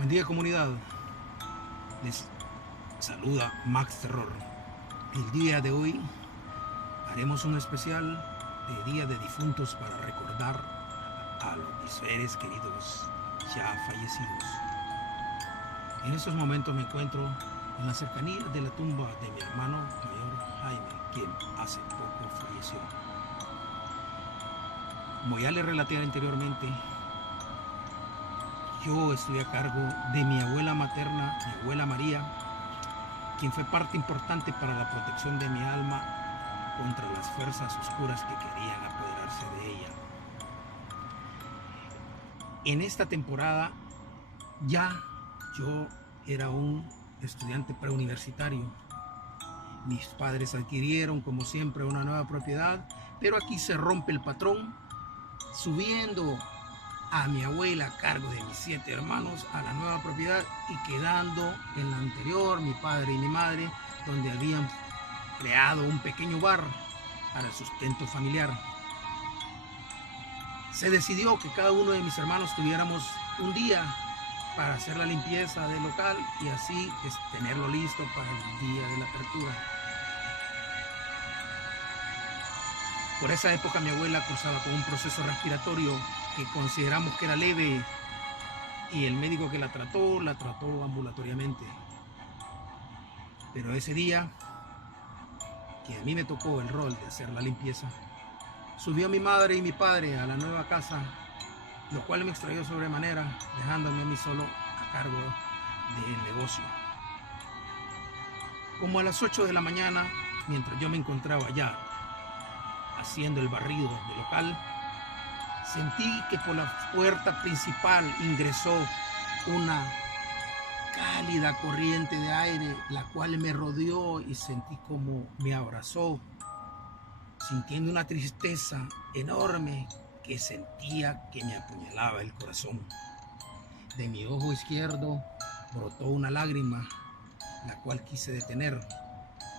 Buen día, comunidad. Les saluda Max Terror. El día de hoy haremos un especial de Día de Difuntos para recordar a los seres queridos ya fallecidos. En estos momentos me encuentro en la cercanía de la tumba de mi hermano mayor Jaime, quien hace poco falleció. Como ya les relaté anteriormente, yo estoy a cargo de mi abuela materna, mi abuela María, quien fue parte importante para la protección de mi alma contra las fuerzas oscuras que querían apoderarse de ella. En esta temporada ya yo era un estudiante preuniversitario. Mis padres adquirieron, como siempre, una nueva propiedad, pero aquí se rompe el patrón, subiendo a mi abuela a cargo de mis 7 hermanos a la nueva propiedad y quedando en la anterior mi padre y mi madre, donde habían creado un pequeño bar para el sustento familiar. Se decidió que cada uno de mis hermanos tuviéramos un día para hacer la limpieza del local y así tenerlo listo para el día de la apertura. Por esa época mi abuela cursaba con un proceso respiratorio que consideramos que era leve y el médico que la trató ambulatoriamente. Pero ese día que a mí me tocó el rol de hacer la limpieza, subió mi madre y mi padre a la nueva casa, lo cual me extrañó sobremanera, dejándome a mí solo a cargo del negocio. Como a las 8 de la mañana, mientras yo me encontraba ya haciendo el barrido del local, sentí que por la puerta principal ingresó una cálida corriente de aire, la cual me rodeó y sentí como me abrazó, sintiendo una tristeza enorme que sentía que me apuñalaba el corazón. De mi ojo izquierdo brotó una lágrima, la cual quise detener,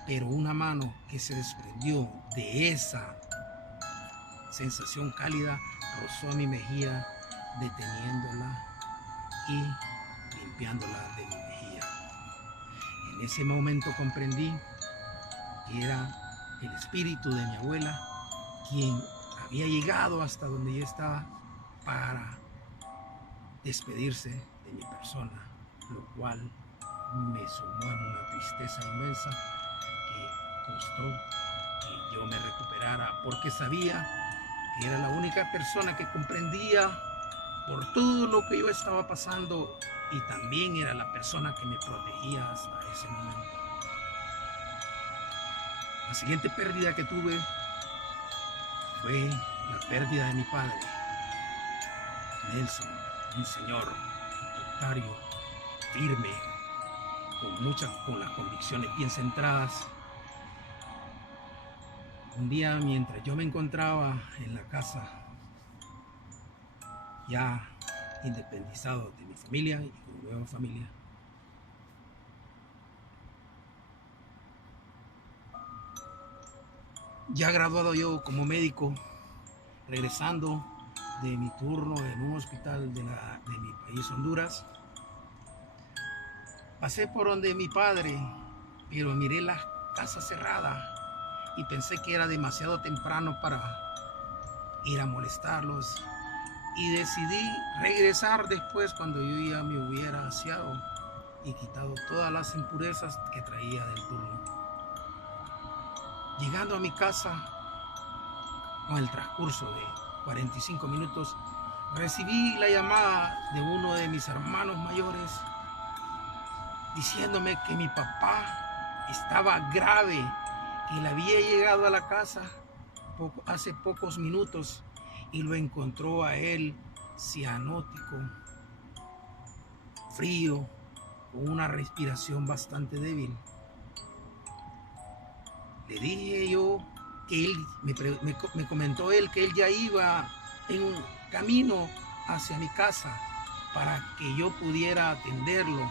pero una mano que se desprendió de esa sensación cálida rozó mi mejilla, deteniéndola y limpiándola de mi mejilla. En ese momento comprendí que era el espíritu de mi abuela quien había llegado hasta donde yo estaba para despedirse de mi persona, lo cual me sumó en una tristeza inmensa que costó que yo me recuperara, porque sabía que era la única persona que comprendía por todo lo que yo estaba pasando y también era la persona que me protegía hasta ese momento. La siguiente pérdida que tuve fue la pérdida de mi padre, Nelson, un señor autoritario, firme, con las convicciones bien centradas. Un día, mientras yo me encontraba en la casa, ya independizado de mi familia y con nueva familia, ya graduado yo como médico, regresando de mi turno en un hospital de mi país, Honduras, pasé por donde mi padre, pero miré la casa cerrada y pensé que era demasiado temprano para ir a molestarlos y decidí regresar después cuando yo ya me hubiera aseado y quitado todas las impurezas que traía del turno. Llegando a mi casa, con el transcurso de 45 minutos, recibí la llamada de uno de mis hermanos mayores diciéndome que mi papá estaba grave, que él había llegado a la casa hace pocos minutos y lo encontró a él cianótico, frío, con una respiración bastante débil. Le dije yo que él, me comentó él que él ya iba en un camino hacia mi casa para que yo pudiera atenderlo,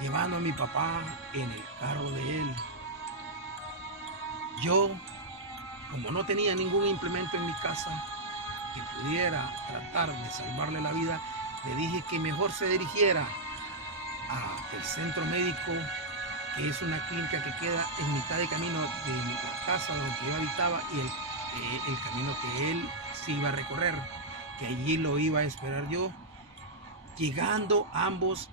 llevando a mi papá en el carro de él. Yo, como no tenía ningún implemento en mi casa que pudiera tratar de salvarle la vida, le dije que mejor se dirigiera al centro médico, que es una clínica que queda en mitad de camino de mi casa donde yo habitaba y el camino que él se iba a recorrer, que allí lo iba a esperar yo, llegando ambos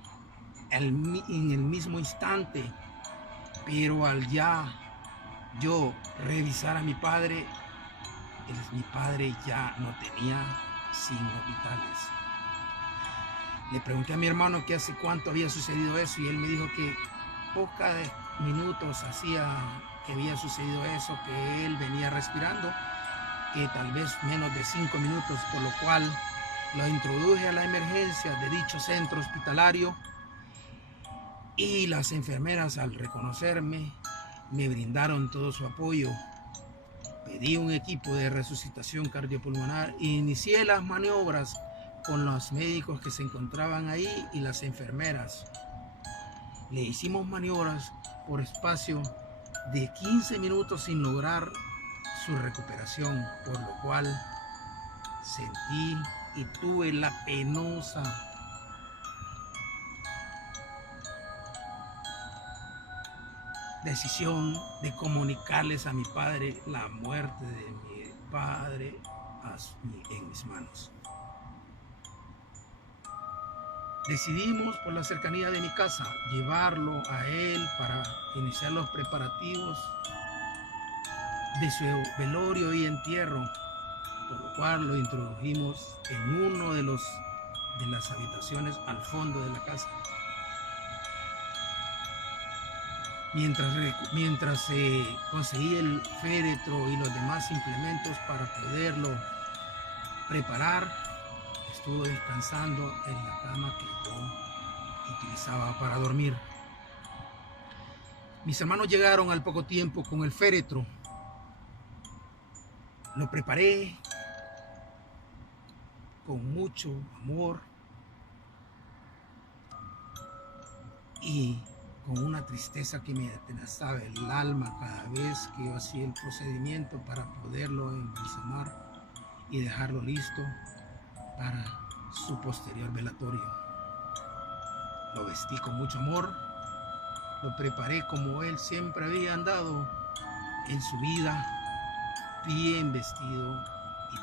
en el mismo instante. Pero al ya yo revisar a mi padre ya no tenía signos vitales. Le pregunté a mi hermano que hace cuánto había sucedido eso y él me dijo que pocos minutos hacía que había sucedido eso, que él venía respirando, que tal vez menos de 5 minutos, por lo cual lo introduje a la emergencia de dicho centro hospitalario y las enfermeras, al reconocerme, me brindaron todo su apoyo. Pedí un equipo de resucitación cardiopulmonar e inicié las maniobras con los médicos que se encontraban ahí y las enfermeras. Le hicimos maniobras por espacio de 15 minutos sin lograr su recuperación, por lo cual sentí y tuve la penosa decisión de comunicarles a mi padre la muerte de mi padre en mis manos. Decidimos, por la cercanía de mi casa, llevarlo a él para iniciar los preparativos de su velorio y entierro, por lo cual lo introdujimos en uno de las habitaciones al fondo de la casa. Mientras conseguí el féretro y los demás implementos para poderlo preparar, estuvo descansando en la cama que yo utilizaba para dormir. Mis hermanos llegaron al poco tiempo con el féretro. Lo preparé con mucho amor y con una tristeza que me atenazaba el alma cada vez que yo hacía el procedimiento para poderlo embalsamar y dejarlo listo para su posterior velatorio. Lo vestí con mucho amor, lo preparé como él siempre había andado en su vida, bien vestido y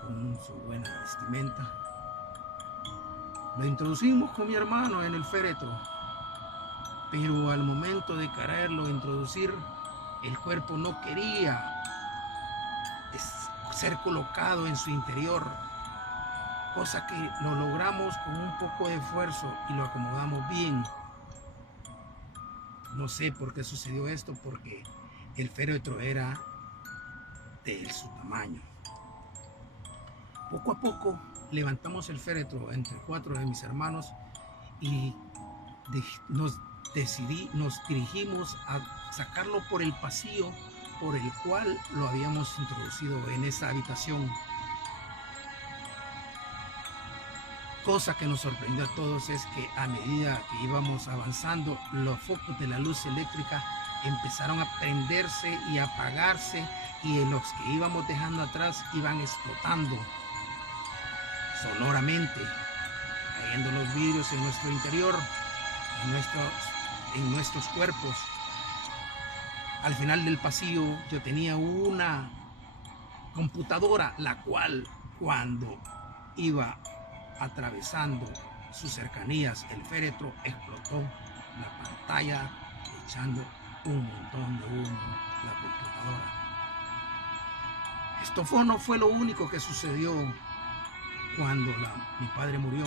con su buena vestimenta. Lo introducimos con mi hermano en el féretro, pero al momento de quererlo introducir, el cuerpo no quería ser colocado en su interior, cosa que lo logramos con un poco de esfuerzo y lo acomodamos bien. No sé por qué sucedió esto, porque el féretro era de su tamaño. Poco a poco levantamos el féretro entre 4 de mis hermanos y nos dirigimos a sacarlo por el pasillo por el cual lo habíamos introducido en esa habitación. Cosa que nos sorprendió a todos es que a medida que íbamos avanzando, los focos de la luz eléctrica empezaron a prenderse y apagarse, y los que íbamos dejando atrás iban explotando sonoramente, cayendo los vidrios en nuestro interior, en nuestros cuerpos. Al final del pasillo yo tenía una computadora, la cual cuando iba atravesando sus cercanías el féretro explotó la pantalla, echando un montón de humo la computadora. Esto no fue lo único que sucedió cuando mi padre murió.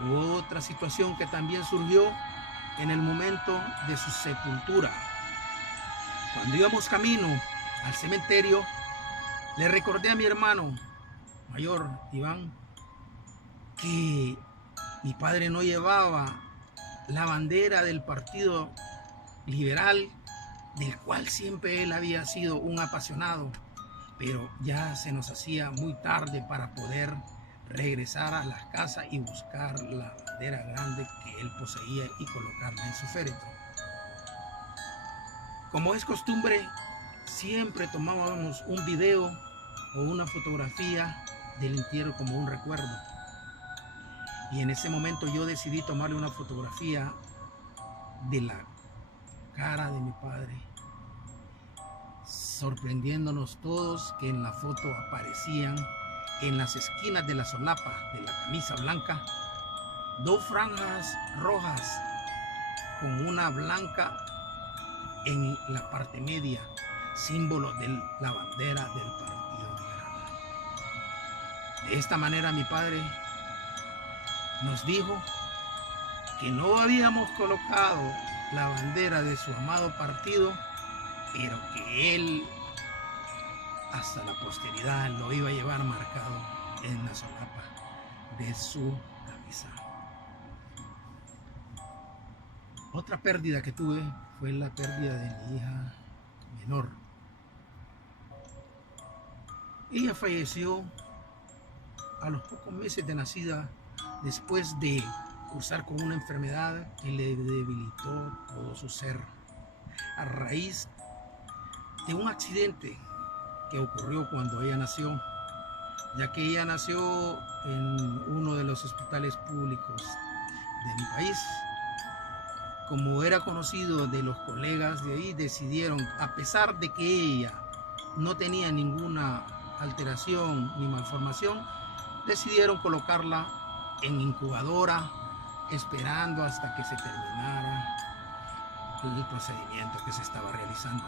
Hubo otra situación que también surgió en el momento de su sepultura. Cuando íbamos camino al cementerio, le recordé a mi hermano mayor, Iván, que mi padre no llevaba la bandera del Partido Liberal, del cual siempre él había sido un apasionado, pero ya se nos hacía muy tarde para poder regresar a la casa y buscar la bandera grande que él poseía y colocarla en su féretro. Como es costumbre, siempre tomábamos un video o una fotografía del entierro como un recuerdo. Y en ese momento yo decidí tomarle una fotografía de la cara de mi padre, sorprendiéndonos todos que en la foto aparecían en las esquinas de la solapa de la camisa blanca dos franjas rojas con una blanca en la parte media, símbolo de la bandera del Partido Liberal. De esta manera mi padre nos dijo que no habíamos colocado la bandera de su amado partido, pero que él hasta la posteridad lo iba a llevar marcado en la solapa de su camisa. Otra pérdida que tuve fue la pérdida de mi hija menor. Ella falleció a los pocos meses de nacida, después de cursar con una enfermedad que le debilitó todo su ser, a raíz de un accidente que ocurrió cuando ella nació, ya que ella nació en uno de los hospitales públicos de mi país. Como era conocido de los colegas de ahí, decidieron, a pesar de que ella no tenía ninguna alteración ni malformación, decidieron colocarla en incubadora, esperando hasta que se terminara el procedimiento que se estaba realizando.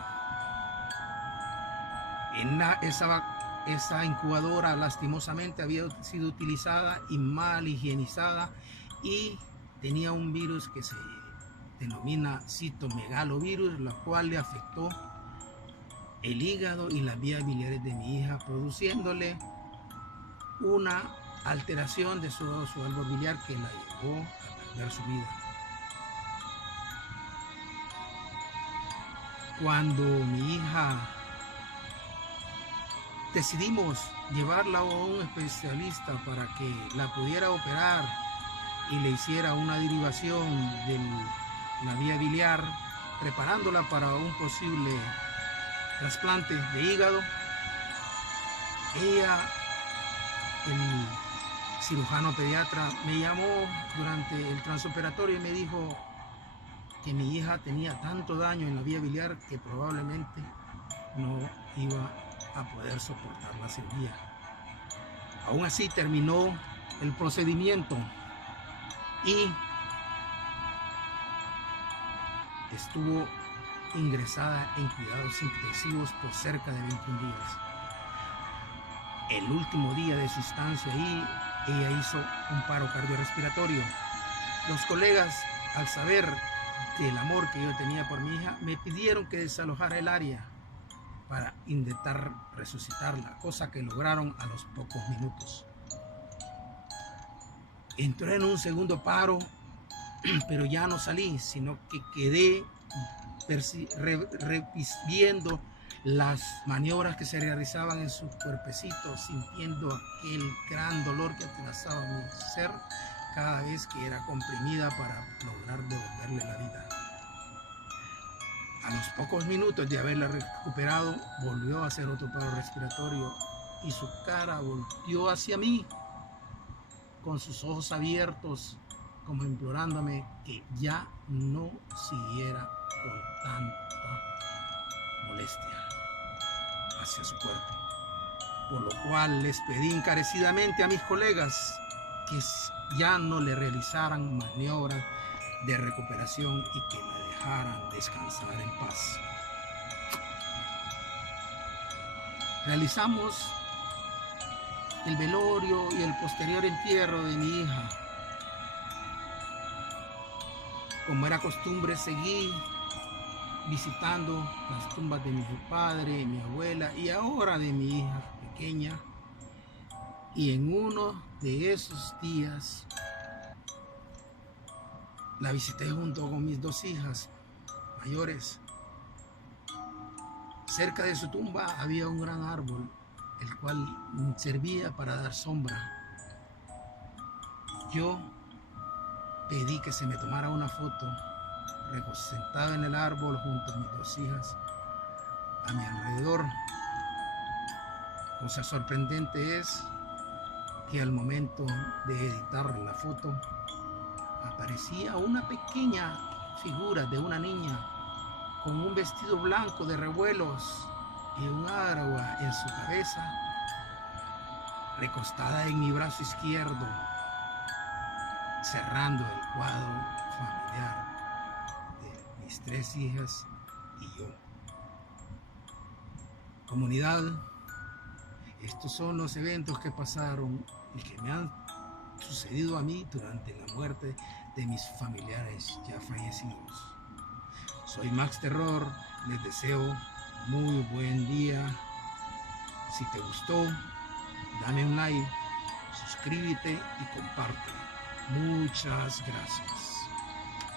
Esa incubadora lastimosamente había sido utilizada y mal higienizada, y tenía un virus que se denomina citomegalovirus, la cual le afectó el hígado y las vías biliares de mi hija, produciéndole una alteración de su árbol biliar que la llevó a perder su vida. Cuando mi hija decidimos llevarla a un especialista para que la pudiera operar y le hiciera una derivación de la vía biliar, preparándola para un posible trasplante de hígado, el cirujano pediatra me llamó durante el transoperatorio y me dijo que mi hija tenía tanto daño en la vía biliar que probablemente no iba a poder soportar la cirugía. Aún así terminó el procedimiento y estuvo ingresada en cuidados intensivos por cerca de 21 días. El último día de su estancia ahí, ella hizo un paro cardiorrespiratorio. Los colegas, al saber del amor que yo tenía por mi hija, me pidieron que desalojara el área para intentar resucitarla, cosa que lograron a los pocos minutos. Entré en un segundo paro, pero ya no salí, sino que quedé viendo las maniobras que se realizaban en su cuerpecito, sintiendo aquel gran dolor que atravesaba mi ser cada vez que era comprimida para lograr devolverle la vida. A los pocos minutos de haberla recuperado, volvió a hacer otro paro respiratorio y su cara volteó hacia mí con sus ojos abiertos, como implorándome que ya no siguiera con tanta molestia hacia su cuerpo. Por lo cual les pedí encarecidamente a mis colegas que ya no le realizaran maniobras de recuperación y que me dejaran descansar en paz. Realizamos el velorio y el posterior entierro de mi hija. Como era costumbre, seguí visitando las tumbas de mi padre, mi abuela y ahora de mi hija pequeña. Y en uno de esos días la visité junto con mis dos hijas mayores. Cerca de su tumba había un gran árbol, el cual servía para dar sombra. Yo pedí que se me tomara una foto sentado en el árbol junto a mis dos hijas a mi alrededor. Cosa sorprendente es que al momento de editar la foto aparecía una pequeña figura de una niña con un vestido blanco de revuelos y un agua en su cabeza, recostada en mi brazo izquierdo, cerrando el cuadro familiar de mis 3 hijas y yo. Comunidad, estos son los eventos que pasaron y que me han sucedido a mí durante la muerte de mis familiares ya fallecidos. Soy Max Terror, les deseo muy buen día. Si te gustó, dame un like, suscríbete y comparte. Muchas gracias.